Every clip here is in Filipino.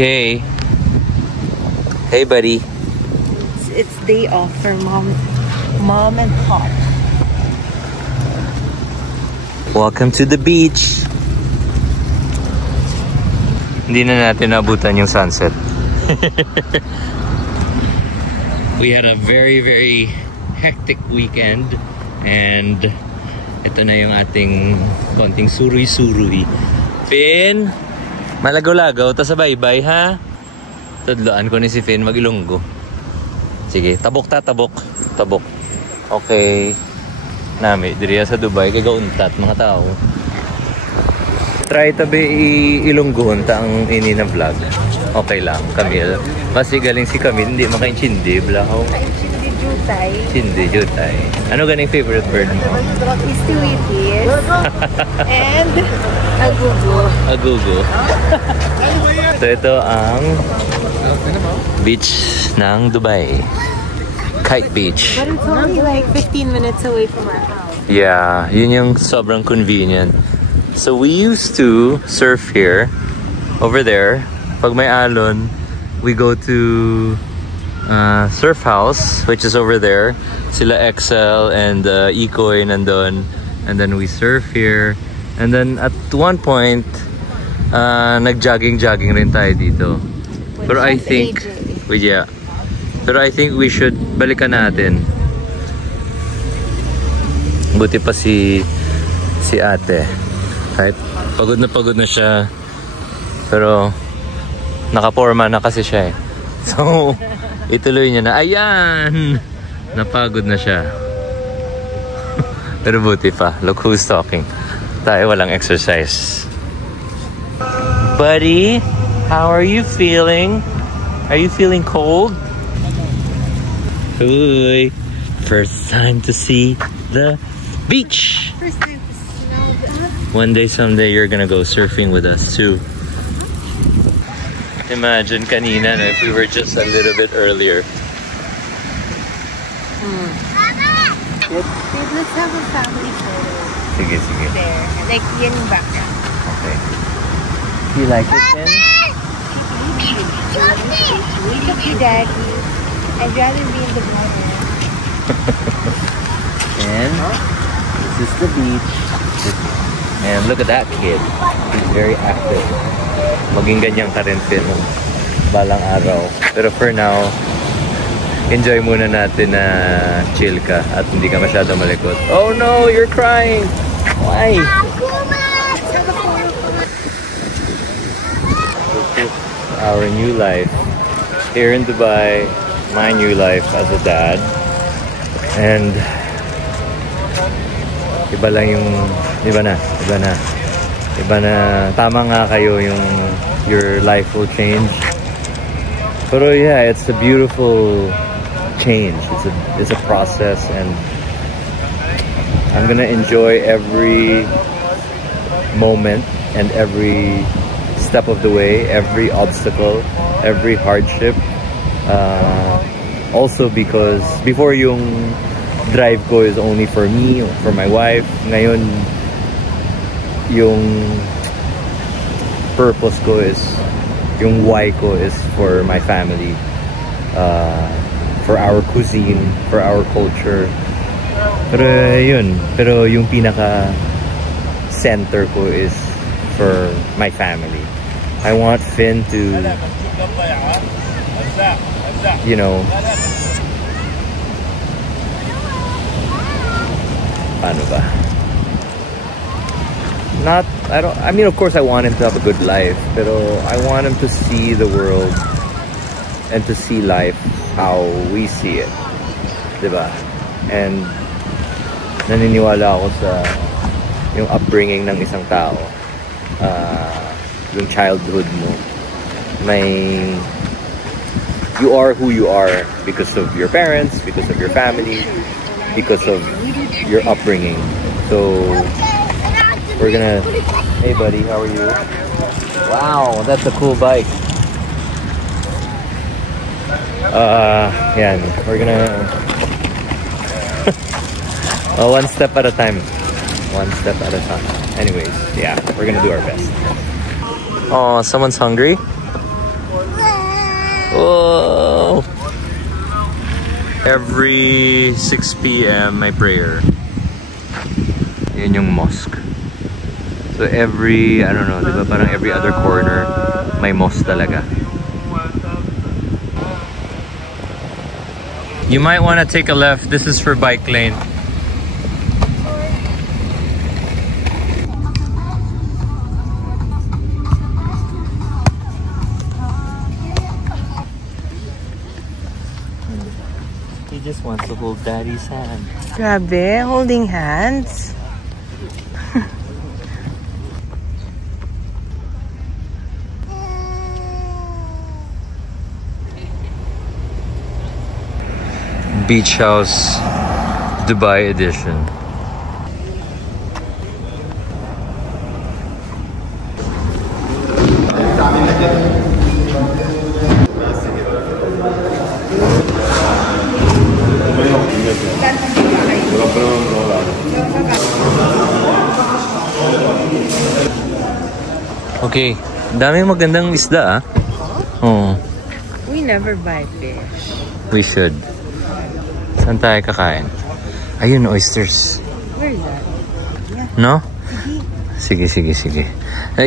Okay. Hey, buddy. It's day off for mom and pop. Welcome to the beach. Hindi na natin nabutan yung sunset. We had a very, very hectic weekend and ito na yung ating konting suruy-suruy. Finn, malagaw-lagaw, ta sa baybay ha? Tudloan ko ni si Finn mag-Ilonggo. Sige, tabok. Okay. Nami, diriya sa Dubai, kaya gauntat mga tao. Try tabi ilungguhon ta ang ini na vlog. Okay lang, Camille. Kasi galing si Camille, hindi makaintindi, blahaw. Chindi jutay. Ano ganing favorite bird mo? Istiwitis. And agugo. So ito ang beach ng Dubai. Kite Beach. But it's only like 15 minutes away from our house. Yeah, yun yung sobrang convenient. So we used to surf here, over there. Pag may alon, we go to Surf House, which is over there. Sila Excel and Ikoy nandun. And then we surf here. And then at one point, nag-jogging rin tayo dito. Pero I think, pero I think we should balikan natin. Buti pa si ate. Right? Pagod na siya. Pero nakaporma na kasi siya eh. So, ituloy niya na. Ayan! Napagod na siya. Pero buti pa. Look who's talking. Tayo walang exercise. Buddy, how are you feeling? Are you feeling cold? Uy, first time to see the beach. First time to smell that. One day, someday, you're gonna go surfing with us too. Imagine kanina no, if we were just a little bit earlier. Let's have a family photo. Sige. There. Like, yan yung background. Okay. Do you like it, Finn? Look at you, Daddy. I'd rather be in the water. And this is the beach. And look at that kid. He's very active. Maging ganyan ka rin, Finn, balang araw. Pero for now, enjoy muna natin na chill ka at hindi ka masyado malikot. Oh no, you're crying! Why? This is our new life here in Dubai. My new life as a dad. And iba na, tama nga kayo yung your life will change. Pero yeah, it's a beautiful change. It's a process, and I'm gonna enjoy every moment and every step of the way, every obstacle, every hardship. Also because before yung drive ko is only for me, for my wife. Ngayon, yung purpose ko is, yung why ko is for my family, for our cuisine, for our culture. Pero yung pinaka center ko is for my family. I want Finn to, you know, paano ba? I mean, of course I want him to have a good life, pero I want him to see the world and to see life how we see it. Diba? And naniniwala ako sa yung upbringing ng isang tao, yung childhood mo. You are who you are because of your parents, because of your family, because of your upbringing. So we're gonna, hey buddy, how are you? Wow, that's a cool bike. Yan, we're gonna one step at a time. Anyways, yeah, we're gonna do our best. Oh, someone's hungry? Oh! Every 6 p.m. may prayer. Yun yung mosque. So every, I don't know, diba parang every other corner may mosque talaga. You might want to take a left. This is for bike lane. He just wants to hold daddy's hand. Grabe, holding hands. Beach House Dubai edition. Okay, daming magandang isda ah. Oh. We never buy fish. We should. Saan tayo kakain? Ayun, oysters. Where is that? Yeah. No? Sige.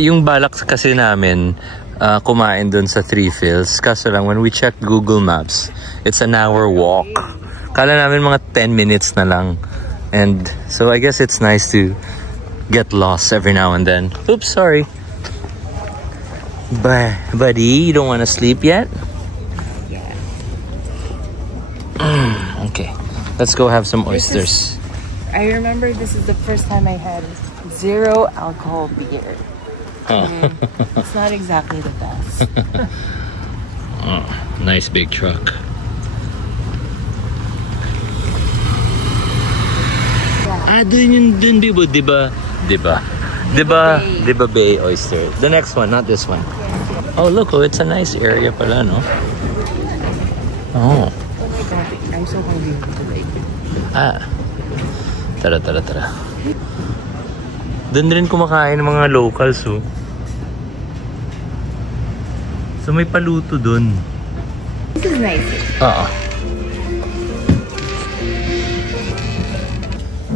Yung balak kasi namin kumain dun sa Three Fields. Kaso lang, when we checked Google Maps, it's an hour walk. Kala namin mga 10 minutes na lang. And so I guess it's nice to get lost every now and then. Oops, sorry. Buddy, you don't want to sleep yet? Yeah. Okay, let's go have some oysters. I remember this is the first time I had 0 alcohol beer. It's not exactly the best. Oh, nice big truck. Dun diba Bay oyster. The next one, not this one. Oh, look, it's a nice area pala, no? Oh. Oh my god, I'm so hungry today. Tara. Doon rin kumakain ng mga locals, oh. So may paluto doon. This is nice.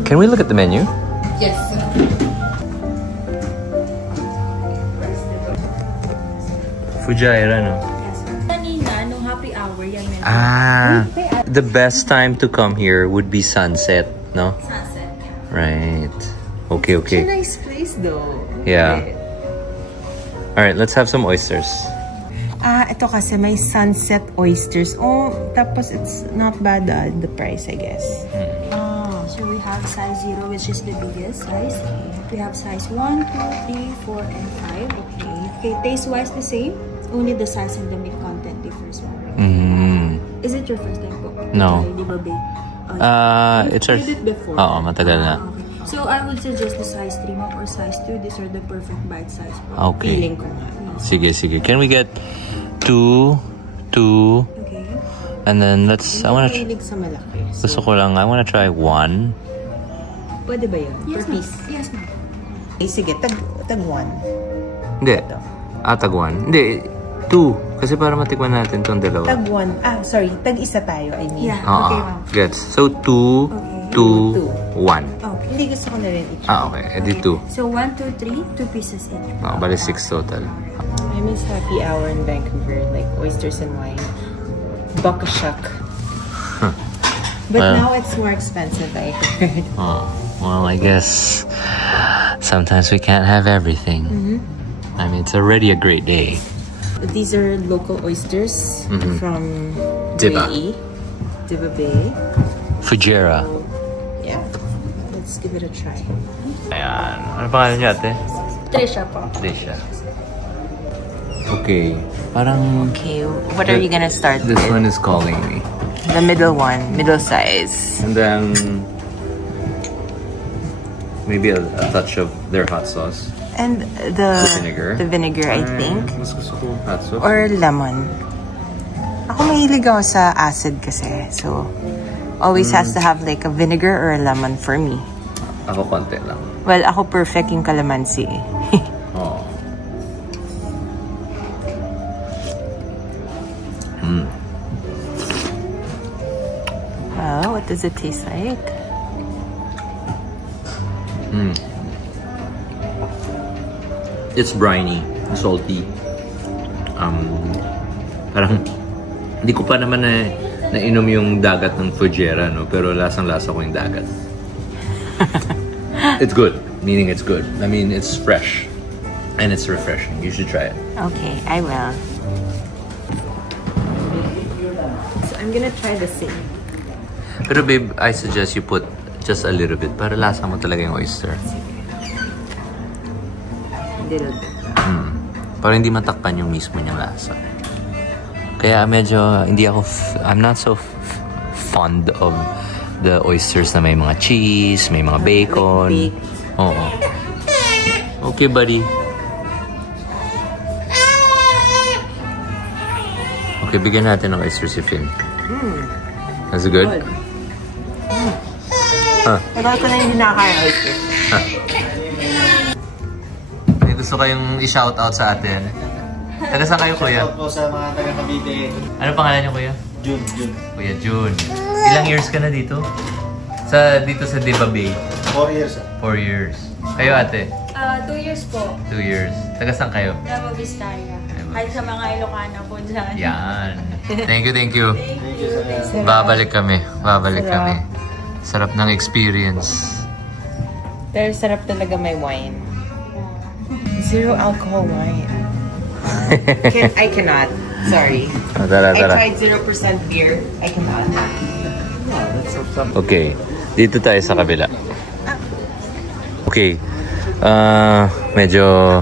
Can we look at the menu? Yes. Fujairah, no? Kanina, nung happy hour, yan The best time to come here would be sunset, no? sunset. Right. Okay. It's a nice place though. Yeah. Alright, let's have some oysters. Ito kasi may sunset oysters. Oh, tapos it's not bad the price, I guess. So we have size 0, which is the biggest size. We have size 1, 2, 3, 4, and 5. Okay, taste-wise the same. Only the size and the meat content differs. Is it your first time po? No. Di ba, babe? It's our... You did it before. Oo, matagal na. Okay. So I would suggest the size 3 ma'am or size 2. These are the perfect bite size po. Okay. Feeling ko nga. Sige. Can we get 2, Okay. and then let's... I wanna Mahilig sa malaki. gusto ko lang, I wanna try 1. Pwede ba yun? Yes, Per piece? Yes, ma'am. Eh, sige, tag 1. Hindi. Tag 1. Hindi, 2. Kasi para matikman natin tong dalawa. Tag 1. Sorry. Tag isa tayo, I mean. Yeah. Oo. Okay, ma'am. Gets. So, 2, Okay. 2, 1. Okay. Hindi gusto ko na rin i-try. Okay. Edi 2. So 1, 2, 3, 2 pieces each. Bali 6 total. I miss happy hour in Vancouver, like oysters and wine. Buckashuck. But Well. now it's more expensive, I heard. Oh, well, I guess sometimes we can't have everything. I mean, it's already a great day. These are local oysters from Diba. UAE. Diba Bay. Fujairah. Yeah. Let's give it a try. Ayan. Ano pangalan niya, ate? Trisha po. Desha. Okay. Parang... Okay, what are you gonna start This with? one is calling me. The middle one, middle size. And then... maybe a touch of their hot sauce. And the vinegar. The vinegar, I think. Mas gusto ko hot sauce. Or lemon. Ako mahilig ako sa acid kasi. So, always has to have like a vinegar or a lemon for me. Ako konti lang. Well, ako perfect yung calamansi eh. Oh. What does it taste like? It's briny, salty. Parang hindi ko pa naman nainom yung dagat ng Fujairah, no? Pero lasang-lasa ko yung dagat. It's good, meaning it's good. I mean, it's fresh and it's refreshing. You should try it. Okay, I will. So I'm gonna try the same. Pero babe, I suggest you put just a little bit para lasa mo talaga yung oyster. Little bit. Para hindi matakpan yung mismo niyang lasa. Kaya medyo hindi ako I'm not so fond of the oysters na may mga cheese, may mga bacon. Oo. Okay, buddy. Okay, bigyan natin ng oyster si Finn. That's good? Tagal ko na yung hinakain oyster. May gusto kayong i-shoutout sa atin? Taga saan kayo, kuya? Shoutout po sa mga taga Cavite. Ano pangalan niyo, kuya? June. Kuya June. Ilang years ka na dito? Dito sa Deva Bay? 4 years. 4 years. Kayo, ate? 2 years po. 2 years. Taga saan kayo? Nueva Vizcaya. Kahit sa mga Ilocano po dyan. Yan. Thank you, thank you. Thank you sa Babalik kami. Sarap ng experience. Pero sarap talaga may wine. Zero alcohol wine. I cannot. Sorry. Tara. I tried 0% beer. I cannot. Okay. Dito tayo sa kabila. Okay. Medyo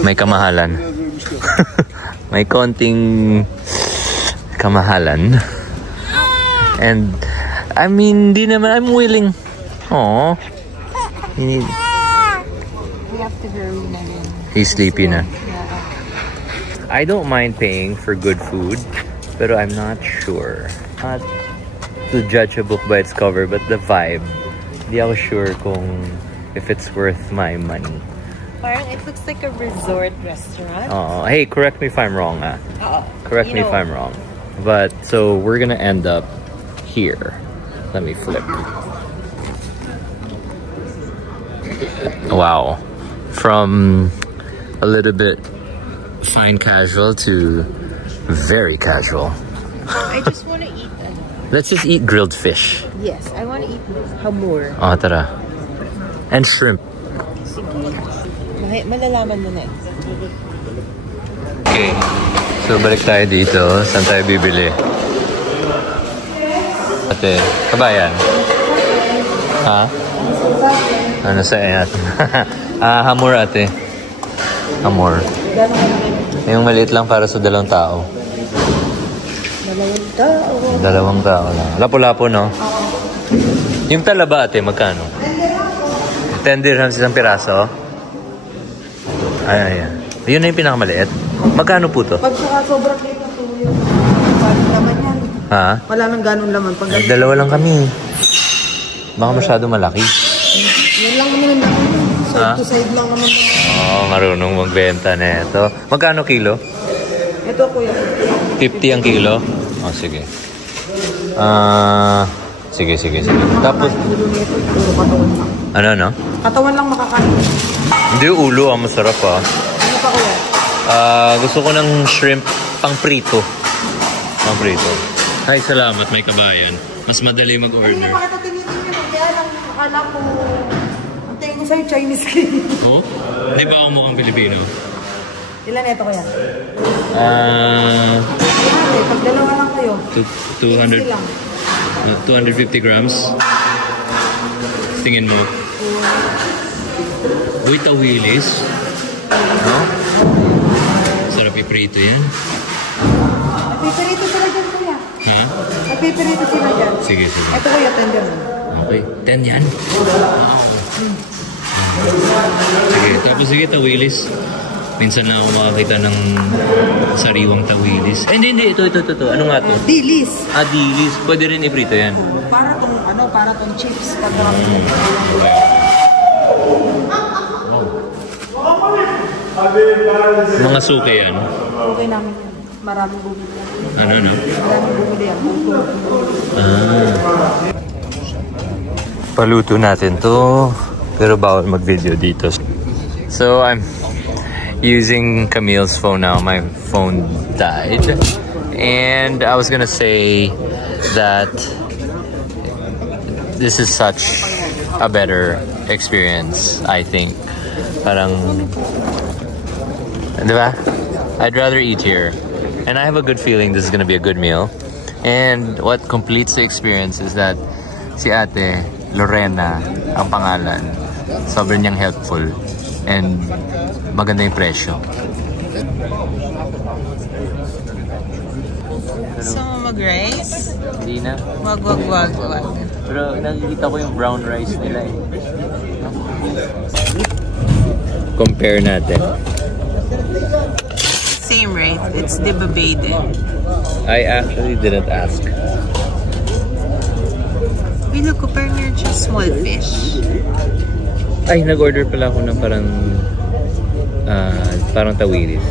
may kamahalan. May konting kamahalan. And I mean, di naman, I'm willing. Aww. We have to hurry na rin. He's sleepy na. Yeah. I don't mind paying for good food, pero I'm not sure. Not to judge a book by its cover, but the vibe. Di ako sure kung if it's worth my money. Parang it looks like a resort restaurant. Hey, correct me if I'm wrong, ah. Correct me if I'm wrong. But, so, we're gonna end up here. Let me flip. Wow. From a little bit fine casual to very casual. I just want to eat them. Let's just eat grilled fish. Yes, I want to eat hamur. Tara. And shrimp. Sige. Malalaman mo na. Okay. So, balik tayo dito. Saan tayo bibili? Ate, kabayan? Ha? Ano sa inat? Hamur, ate. Hamur. Yung maliit lang para sa 2 tao. 2 tao? 2 tao lang. Lapo-lapo, no? Yung talaba, ate, magkano? 10 dirhams isang piraso? Ayan. Yun na yung pinakamaliit. Magkano po to? Pag sobrang late na po yun, ganun laman yan. Ha? Wala nang ganun laman. Pag 2 lang kami. Baka masyado malaki. yun lang naman ang laman. Side to side lang naman. Marunong magbenta na ito. Magkano kilo? Ito kuya. 50 ang kilo? Sige. Sige. Tapos, Puro katawan lang. ano? Katawan lang makakain. Hindi, ulo. Masarap, ah. Ano pa kuya? Gusto ko ng shrimp pang prito. Ay, salamat. May kabayan. Mas madali mag-order. Hindi pa kita tinitingnan. Kaya lang akala ko ang tingin ko sa'yo Chinese kayo. Oh? Di ba ako mukhang Pilipino? Ilan ito kuya? Pag 2 lang kayo. 200, 60 lang. 250 grams. Tingin mo. Uy, tawilis. No? Sarap iprito yan. Pipirito sila dyan kuya. Ha? Pipirito sila dyan. Sige. Ito kuya, tender. Okay. 10 yan. Wow. Sige. Tapos sige, tawilis. Minsan na ako makakita ng sariwang tawilis. Hindi. Ito. Ano nga to? Dilis. Dilis. Pwede rin iprito yan. Para tong chips. Pag Mga suke yan. okay namin yan. Maraming bumili yan. Ano, no? Maraming bumili yan. Paluto natin to. Pero bawal mag-video dito. So, I'm using Camille's phone now. My phone died. And I was gonna say that this is such a better experience, I think. Parang, diba? I'd rather eat here. And I have a good feeling this is gonna be a good meal. And what completes the experience is that si Ate Lorena ang pangalan. Sobrang niyang helpful. And maganda yung presyo. So, mag-rice? Hindi na. Wag. Pero nakikita ko yung brown rice nila eh. Compare natin. Same, right? It's de babade. I actually didn't ask. Uy, look, parang you're just small fish. Ay, nag-order pala ako ng parang tawilis.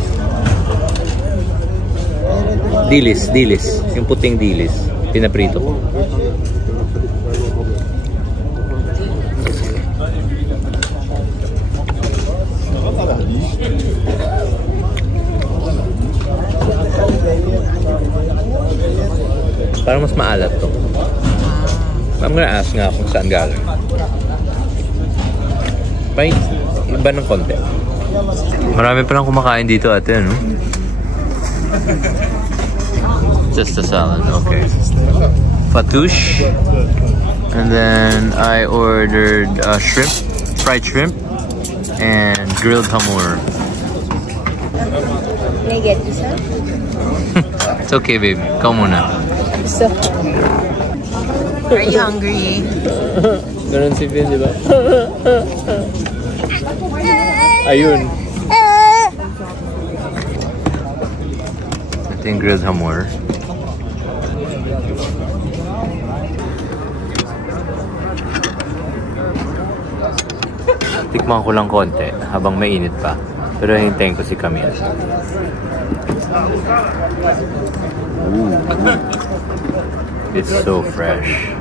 Dilis. Yung puting dilis. Pinaprito ko. Parang mas maalat to. I'm gonna ask nga kung saan galing. May iba ng konti. Marami pa lang kumakain dito ate, ano? Just a salad, okay. Fatouche. And then I ordered shrimp, fried shrimp, and grilled hamur. May I get this one? It's okay, babe. Ikaw muna. So, Are you hungry? Ganun si Vin, di ba? Ayun. Ito yung grilled hamur. Tikman ko lang konti habang mainit pa. Pero hintayin ko si Camille. Ooh. It's so fresh.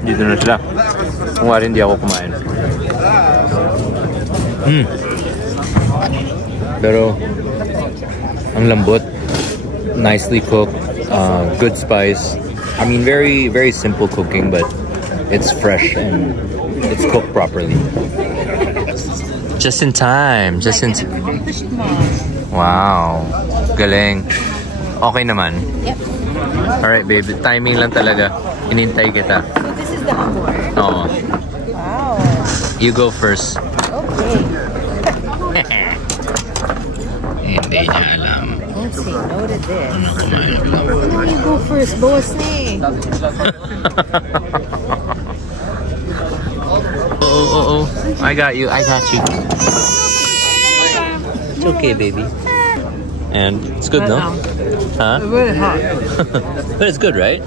Dito na sila. Kung wala hindi ako kumain. Pero ang lambot, nicely cooked, good spice. I mean, very, very simple cooking, but it's fresh and it's cooked properly. Just in time. Wow. Galing. Okay naman. yep. Alright, babe. Timing lang talaga. Inintay kita. So this is the hamur. Oo. Wow. You go first. Okay. Hindi niya alam. Don't say no to this. Kumain. You go first, boss ni. Oh. I got you. It's okay, baby. And it's good, no? Huh? It's really hot. But it's good, right?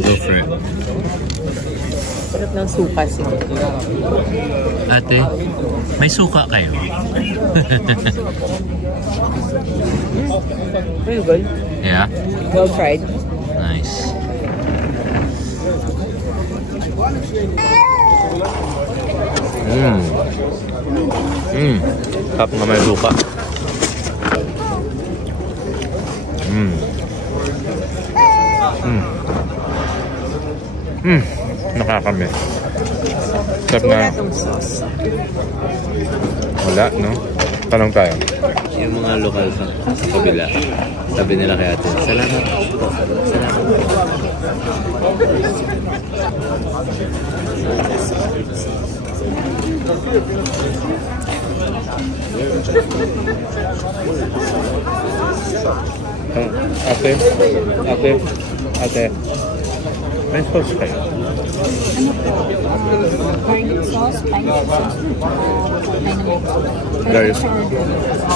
Go for it. Sarap ng suka siya. Ate, may suka kayo? Very good. Yeah? Well fried. Nice. Sarap nga may suka. Nakakami. Sarap na. Wala tong sauce. Wala, no? Tanong tayo. Yung mga lokal sa kabila, sabi nila kay ate, salamat po. Salamat po. Ate. May sauce kayo. Garlic sauce. sauce, pineapple sauce, Garlic.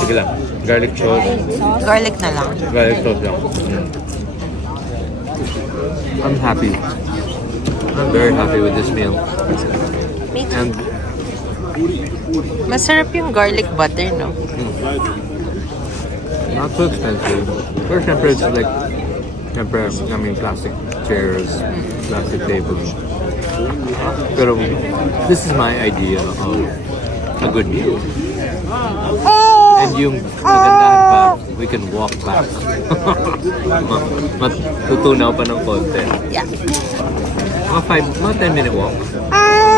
Sige lang. Garlic sauce. sauce. Garlic na lang. Garlic sauce lang. I'm happy. I'm very happy with this meal. Me too. And Masarap yung garlic butter, no? not so expensive. Pero syempre, it's like, syempre, I mean, plastic chairs, plastic tables. Pero this is my idea of a good meal. And yung kagandahan pa, we can walk back. Matutunaw pa ng konti. Yeah. Mga 10-minute walk.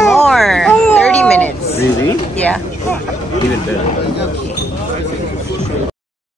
More. 30 minutes. Really? Yeah. Even better.